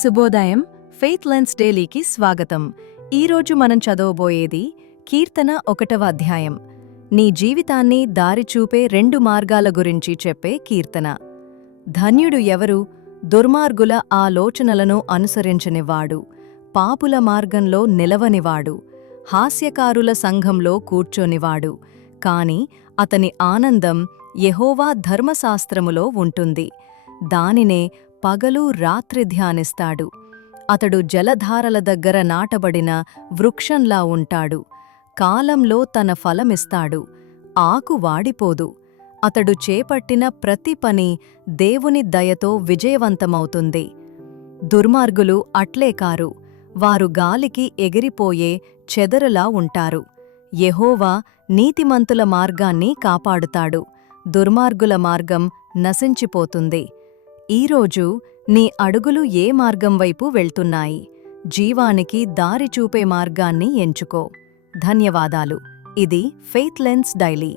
శుభోదయం. Faith lens డైలీకి స్వాగతం. ఈరోజు మనం చదవబోయేది కీర్తన 1వ అధ్యాయం. నీ జీవితాన్ని దారిచూపే 2 మార్గాల గురించి చెప్పే కీర్తన. ధన్యుడు ఎవరు? దుర్మార్గుల ఆలోచనలను అనుసరించనివాడు, పాపుల మార్గంలో నిలవనివాడు, హాస్యకారుల సంఘంలో కూర్చోనివాడు. కాని అతని ఆనందం యెహోవా ధర్మశాస్త్రములో ఉంటుంది. దానినే పగలు రాత్రి ధ్యానిస్తాడు. అతడు జలధారల దగ్గర నాటబడిన వృక్షంలా ఉంటాడు. కాలంలో తన ఫలమిస్తాడు, ఆకు వాడిపోదు. అతడు చేపట్టిన ప్రతి పని దేవుని దయతో విజయవంతమవుతుంది. దుర్మార్గులు అట్లే కారు, వారు గాలికి ఎగిరిపోయే చెదరలా ఉంటారు. యెహోవా నీతిమంతుల మార్గాన్ని కాపాడుతాడు, దుర్మార్గుల మార్గం నశించిపోతుంది. ఈరోజు నీ అడుగులు ఏ మార్గం వైపు వెళ్తున్నాయి? జీవానికి దారి చూపే మార్గాన్ని ఎంచుకో. ధన్యవాదాలు. ఇది ఫెయిత్ లెన్స్ డైలీ.